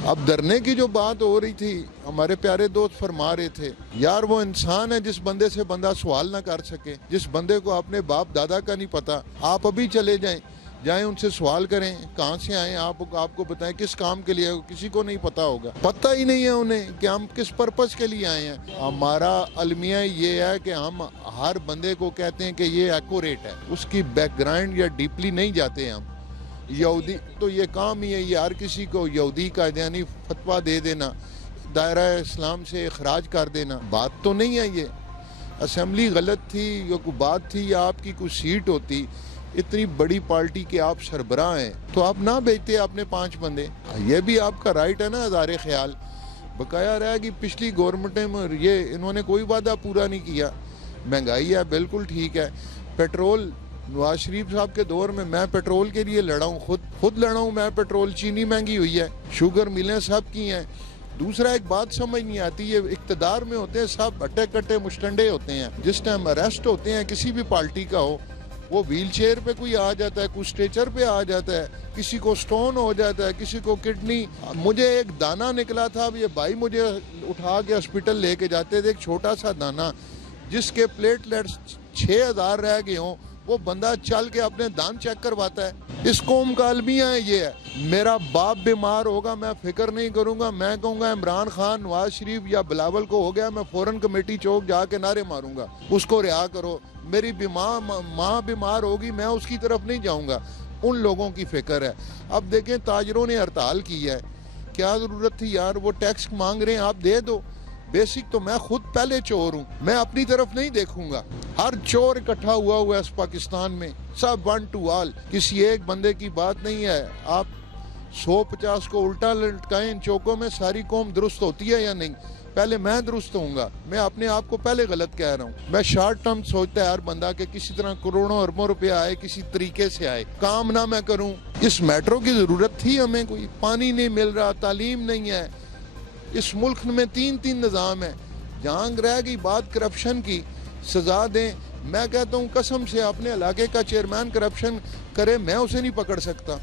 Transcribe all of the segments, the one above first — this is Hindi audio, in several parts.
अब डरने की जो बात हो रही थी, हमारे प्यारे दोस्त फरमा रहे थे, यार वो इंसान है जिस बंदे से बंदा सवाल ना कर सके, जिस बंदे को अपने बाप दादा का नहीं पता। आप अभी चले जाएं उनसे सवाल करें कहाँ से आए आपको बताएं किस काम के लिए, किसी को नहीं पता होगा। पता ही नहीं है उन्हें कि हम किस पर्पस के लिए आए हैं। हमारा अलमिया ये है कि हम हर बंदे को कहते हैं कि ये एक्यूरेट है, उसकी बैकग्राउंड या डीपली नहीं जाते हैं हम। यहूदी तो ये काम ही है, ये हर किसी को यहूदी का यानी फतवा दे देना, दायरा इस्लाम से इखराज कर देना, बात तो नहीं है ये। असेंबली गलत थी या कोई बात थी या आपकी कोई सीट होती, इतनी बड़ी पार्टी के आप सरबराह हैं तो आप ना भेजते अपने 5 बंदे। ये भी आपका राइट है ना, हज़ारे ख्याल। बकाया रहा कि पिछली गवर्नमेंट में ये इन्होंने कोई वादा पूरा नहीं किया। महंगाई है, बिल्कुल ठीक है। पेट्रोल, नवाज शरीफ साहब के दौर में मैं पेट्रोल के लिए लड़ा हूँ, खुद लड़ा हूँ मैं पेट्रोल। चीनी महंगी हुई है, शुगर मिलें सब की हैं। दूसरा एक बात समझ नहीं आती, ये इक़्तिदार में होते हैं सब अट्टे कट्टे मुश्तंडे होते हैं। जिस टाइम अरेस्ट होते हैं किसी भी पार्टी का हो, वो व्हील चेयर पे कोई आ जाता है, कोई स्ट्रेचर पे आ जाता है, किसी को स्टोन हो जाता है, किसी को किडनी। मुझे एक दाना निकला था, अब ये भाई मुझे उठा के हॉस्पिटल लेके जाते थे, एक छोटा सा दाना जिसके प्लेटलेट्स 6000 रह गए हों, वो बंदा चल के अपने दान चेक करवाता है। इस कौम का अलमिया है ये है। मेरा बाप बीमार होगा मैं फिक्र नहीं करूंगा, मैं कहूँगा इमरान खान, नवाज शरीफ या बिलावल को हो गया, मैं फौरन कमेटी चौक जाके नारे मारूंगा उसको रिहा करो। मेरी माँ बीमार होगी, मैं उसकी तरफ नहीं जाऊंगा। उन लोगों की फिक्र है। अब देखें ताजरों ने हड़ताल की है, क्या ज़रूरत थी यार, वो टैक्स मांग रहे हैं आप दे दो। बेसिक तो मैं खुद पहले चोर हूँ, मैं अपनी तरफ नहीं देखूंगा। हर चोर इकट्ठा हुआ है इस पाकिस्तान में, सब 1 to all, किसी एक बंदे की बात नहीं है। आप 150 को उल्टा लटकाएं इन चौकों में, सारी कौम दुरुस्त होती है या नहीं? पहले मैं दुरुस्त होऊंगा, मैं अपने आप को पहले गलत कह रहा हूँ। मैं शॉर्ट टर्म सोचता है हर बंदा के किसी तरह करोड़ों अरबों रुपया आए, किसी तरीके से आए, काम ना मैं करूँ। इस मेट्रो की जरूरत थी हमें, कोई पानी नहीं मिल रहा, तालीम नहीं है। इस मुल्क में 3 निज़ाम है। जहाँ रह गई बात करप्शन की, सजा दें। मैं कहता हूँ कसम से अपने इलाके का चेयरमैन करप्शन करे, मैं उसे नहीं पकड़ सकता।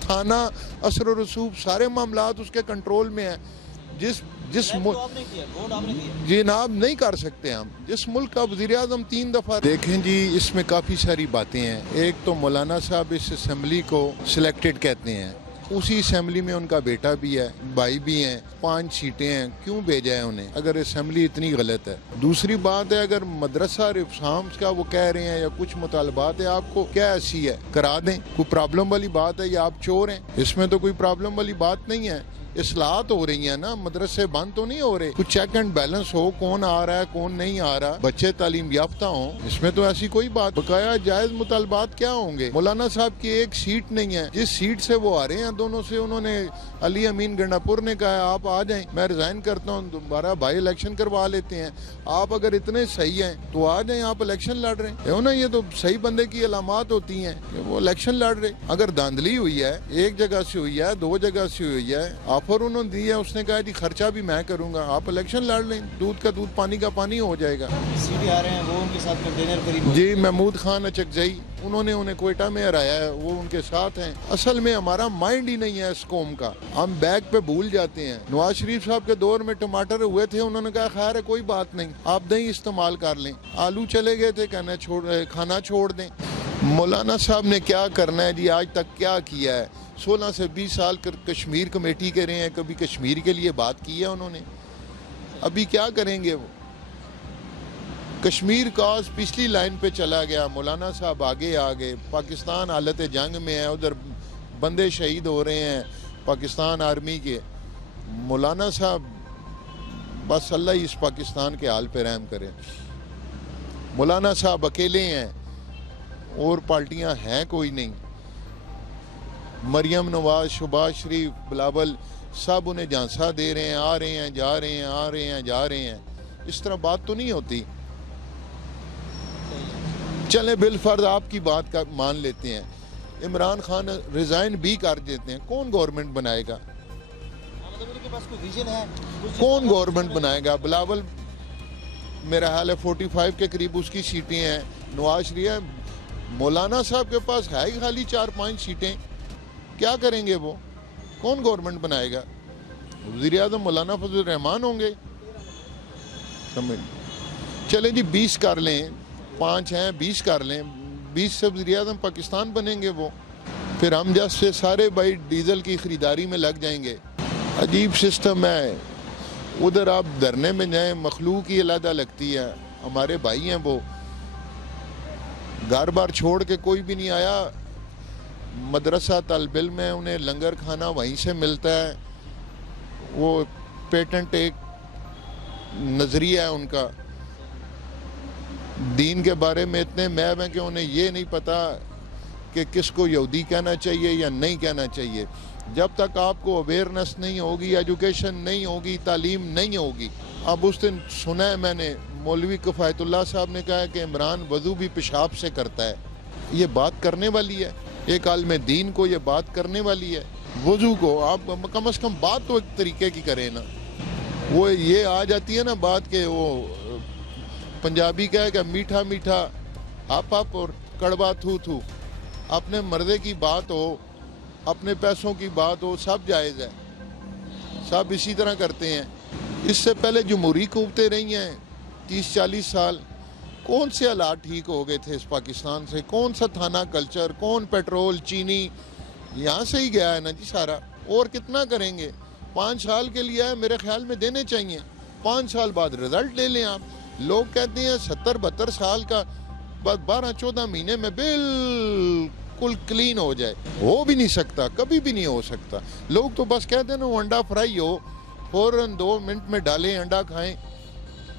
थाना असर और रसूख सारे मामलात उसके कंट्रोल में है। जिस जनाब नहीं कर सकते हम। जिस मुल्क का वज़ीर आज़म 3 दफ़ा देखें जी, इसमें काफ़ी सारी बातें हैं। एक तो मौलाना साहब इस असम्बली को सिलेक्टेड कहते हैं, उसी असम्बली में उनका बेटा भी है, भाई भी हैं, 5 सीटें हैं, क्यों भेजा है उन्हें अगर असम्बली इतनी गलत है? दूसरी बात है, अगर मदरसा रिफॉर्म्स का वो कह रहे हैं या कुछ मुतालबात है, आपको क्या ऐसी है करा दें, कोई प्रॉब्लम वाली बात है या आप चोर हैं? इसमें तो कोई प्रॉब्लम वाली बात नहीं है। इस्लाहत हो रही है ना, मदरसे बंद तो नहीं हो रहे। कुछ चेक एंड बैलेंस हो, कौन आ रहा है कौन नहीं आ रहा, बच्चे तालीम याफ्ता हों, इसमें तो ऐसी कोई बात। बकाया जायज मुतालबात क्या होंगे? मौलाना साहब की एक सीट नहीं है, जिस सीट से वो आ रहे हैं दोनों से उन्होंने अली अमीन गंडापुर ने कहा आप आ जाएं, मैं रिजाइन करता हूँ, दोबारा भाई इलेक्शन करवा लेते हैं। आप अगर इतने सही हैं तो आ जाएं, आप इलेक्शन लड़ रहे हैं ना, ये तो सही बंदे की अलामत होती हैं कि वो इलेक्शन लड़ रहे। अगर धांधली हुई है, एक जगह से हुई है, 2 जगह से हुई है, ऑफर उन्होंने दी है, उसने कहा जी खर्चा भी मैं करूंगा, आप इलेक्शन लड़ लें, दूध का दूध पानी का पानी हो जाएगा। सीधे आ रहे हैं वो उनके साथ कंटेनर करीब जी, महमूद खान अचकजई, उन्होंने उन्हें कोयटा में हराया है, वो उनके साथ हैं। असल में हमारा माइंड ही नहीं है इस कौम का, हम बैग पे भूल जाते हैं। नवाज शरीफ साहब के दौर में टमाटर हुए थे, उन्होंने कहा खैर है कोई बात नहीं, आप दही इस्तेमाल कर लें। आलू चले गए थे, कहना खाना छोड़ दें। मौलाना साहब ने क्या करना है जी, आज तक क्या किया है? 16 से 20 साल कश्मीर कमेटी के रहे हैं, कभी कश्मीर के लिए बात की है उन्होंने? अभी क्या करेंगे वो? कश्मीर काज पिछली लाइन पे चला गया, मौलाना साहब आगे आ गए। पाकिस्तान हालत जंग में है, उधर बंदे शहीद हो रहे हैं पाकिस्तान आर्मी के। मौलाना साहब बस अल्लाह ही इस पाकिस्तान के हाल पे रहम करे। मौलाना साहब अकेले हैं और पार्टियां हैं कोई नहीं। मरियम नवाज, शहबाज शरीफ, बिलावल सब उन्हें झांसा दे रहे हैं, आ रहे हैं जा रहे हैं, आ रहे हैं जा रहे हैं। इस तरह बात तो नहीं होती। चले बिलफर्ज आपकी बात का मान लेते हैं, इमरान खान रिजाइन भी कर देते हैं, कौन गवर्नमेंट बनाएगा? कौन गवर्नमेंट बनाएगा? बिलावल मेरा हाल है 45 के करीब उसकी सीटें हैं, नवाज शरीफ, मौलाना साहब के पास है ही खाली 4-5 सीटें, क्या करेंगे वो? कौन गवर्नमेंट बनाएगा? वज़ीर आज़म मौलाना फजल रहमान होंगे। समझ चले जी 20 कर लें, 5 हैं 20 कर लें, 20 से वज़ीर आज़म पाकिस्तान बनेंगे वो। फिर हम जैसे सारे भाई डीज़ल की ख़रीदारी में लग जाएंगे। अजीब सिस्टम है। उधर आप धरने में जाएं, मखलूक ही अलग लगती है। हमारे भाई हैं वो, घर बार छोड़ के कोई भी नहीं आया। मदरसा तलब इल्म में उन्हें लंगर खाना वहीं से मिलता है। वो पेटेंट एक नज़रिया है उनका। दीन के बारे में इतने मैब हैं कि उन्हें ये नहीं पता कि किसको यहूदी कहना चाहिए या नहीं कहना चाहिए। जब तक आपको अवेयरनेस नहीं होगी, एजुकेशन नहीं होगी, तालीम नहीं होगी। अब उस दिन सुना है मैंने, मौलवी किफ़ायतुल्लाह साहब ने कहा कि इमरान वज़ू भी पेशाब से करता है। ये बात करने वाली है? एक आलिम दीन को ये बात करने वाली है? वज़ू को आप कम से कम बात तो एक तरीके की करें ना। वो ये आ जाती है ना बात के, वो पंजाबी कहेगा मीठा मीठा आप और कड़वा थू थू। अपने मर्दे की बात हो, अपने पैसों की बात हो, सब जायज़ है, सब इसी तरह करते हैं। इससे पहले जमहूरी हुकूमतें रही हैं 30-40 साल, कौन से हालात ठीक हो गए थे इस पाकिस्तान से? कौन सा थाना कल्चर, कौन पेट्रोल चीनी, यहाँ से ही गया है ना जी सारा। और कितना करेंगे? 5 साल के लिए है, मेरे ख्याल में देने चाहिए। 5 साल बाद रिजल्ट ले लें आप। लोग कहते हैं 70-72 साल का, बस 12-14 महीने में बिल्कुल क्लीन हो जाए। हो भी नहीं सकता, कभी भी नहीं हो सकता। लोग तो बस कहते हैं ना वो अंडा फ्राई हो, फौरन 2 मिनट में डालें अंडा खाएं,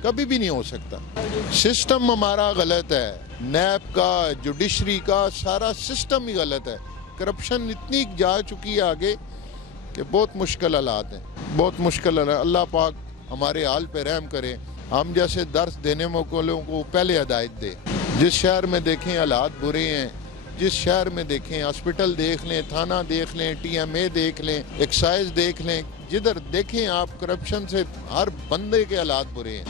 कभी भी नहीं हो सकता। सिस्टम हमारा गलत है, नैब का, जुडिशरी का, सारा सिस्टम ही गलत है। करप्शन इतनी जा चुकी है आगे कि बहुत मुश्किल हालात हैं, बहुत मुश्किल हालात। अल्लाह पाक हमारे हाल पे रहम करे। हम जैसे दर्स देने वालों को पहले हिदायत दे। जिस शहर में देखें हालात बुरे हैं, जिस शहर में देखें, हॉस्पिटल देख लें, थाना देख लें, TMA देख लें, एक्साइज देख लें, जिधर देखें आप करप्शन से हर बंदे के हालात बुरे हैं।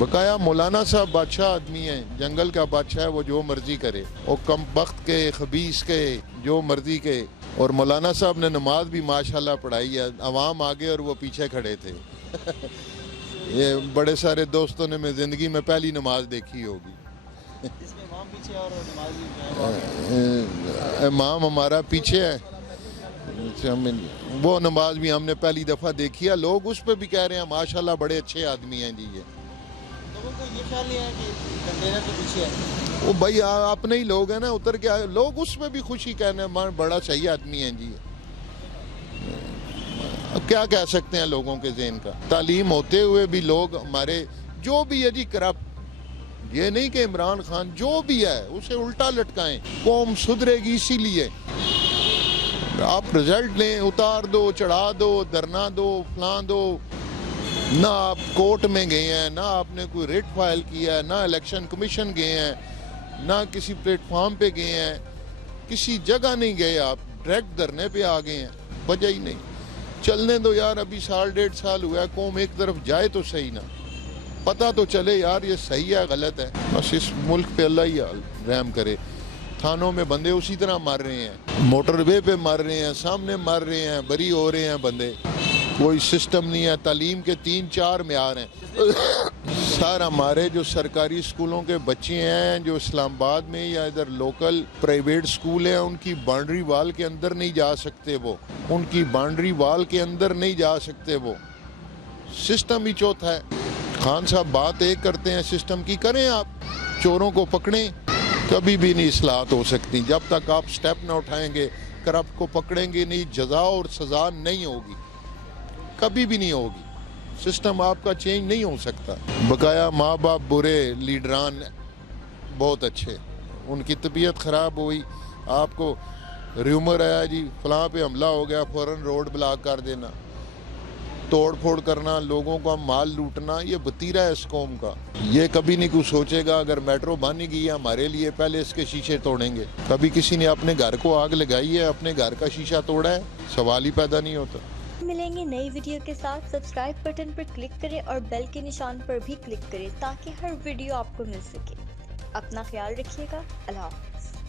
बकाया मौलाना साहब बादशाह आदमी हैं, जंगल का बादशाह है, वो जो मर्जी करे, वो कम वक्त के, खबीस के, जो मर्जी के। और मौलाना साहब ने नमाज भी माशाल्लाह पढ़ाई है, अवाम आगे और वो पीछे खड़े थे। ये बड़े सारे दोस्तों ने मैं ज़िंदगी में पहली नमाज देखी होगी। इसमें इमाम पीछे और नमाज़ी इमाम हमारा पीछे है, वो नमाज भी हमने पहली दफ़ा देखी है। लोग उस पर भी कह रहे हैं माशाल्लाह बड़े अच्छे आदमी हैं जी। ये लोगों को ये ख्याल नहीं है कि कंटेनर के पीछे है। वो भाई अपने ही लोग हैं ना, उतर के आए लोग उस पर भी खुशी कहने बड़ा सही आदमी है जी। अब क्या कह सकते हैं लोगों के ज़हन का? तालीम होते हुए भी लोग हमारे जो भी है जी करप्ट। ये नहीं कि इमरान खान जो भी है उसे उल्टा लटकाएं, कौम सुधरेगी इसीलिए। आप रिजल्ट लें, उतार दो, चढ़ा दो, धरना दो, फलां दो। ना आप कोर्ट में गए हैं, ना आपने कोई रिट फाइल किया है, ना इलेक्शन कमीशन गए हैं, ना किसी प्लेटफॉर्म पे गए हैं, किसी जगह नहीं गए। आप डायरेक्ट धरने पे आ गए हैं, वजह ही नहीं। चलने दो यार, अभी 1.5 साल हुआ है, कौम एक तरफ जाए तो सही ना, पता तो चले यार ये सही है गलत है। बस इस मुल्क पे अल्लाह ही रहम करे। थानों में बंदे उसी तरह मार रहे हैं, मोटरवे पे मार रहे हैं, सामने मार रहे हैं, बरी हो रहे हैं बंदे। कोई सिस्टम नहीं है। तालीम के 3-4 म्यार हैं। सर हमारे जो सरकारी स्कूलों के बच्चे हैं जो इस्लामाबाद में या इधर लोकल प्राइवेट स्कूल हैं, उनकी बाउंड्री वाल के अंदर नहीं जा सकते। वो उनकी बाउंड्री वाल के अंदर नहीं जा सकते। वो सिस्टम ही चौथा है। खान साहब बात एक करते हैं सिस्टम की, करें आप, चोरों को पकड़ें, कभी भी नहीं इस्लाहत हो सकती जब तक आप स्टेप ना उठाएंगे। करप्ट को पकड़ेंगे नहीं, जजा और सजा नहीं होगी, कभी भी नहीं होगी। सिस्टम आपका चेंज नहीं हो सकता। बकाया माँ बाप बुरे, लीडरान बहुत अच्छे। उनकी तबीयत ख़राब हुई, आपको र्यूमर आया जी फलां पे हमला हो गया, फ़ौरन रोड ब्लॉक कर देना, तोड़ फोड़ करना, लोगों का माल लूटना, ये बतीरा है इस कौम का। ये कभी नहीं कुछ सोचेगा अगर मेट्रो बनेगी है हमारे लिए, पहले इसके शीशे तोड़ेंगे। कभी किसी ने अपने घर को आग लगाई है, अपने घर का शीशा तोड़ा है? सवाल ही पैदा नहीं होता। मिलेंगे नई वीडियो के साथ। सब्सक्राइब बटन पर क्लिक करें और बेल के निशान पर भी क्लिक करें ताकि हर वीडियो आपको मिल सके। अपना ख्याल रखिएगा। अल्लाह हाफ़िज़।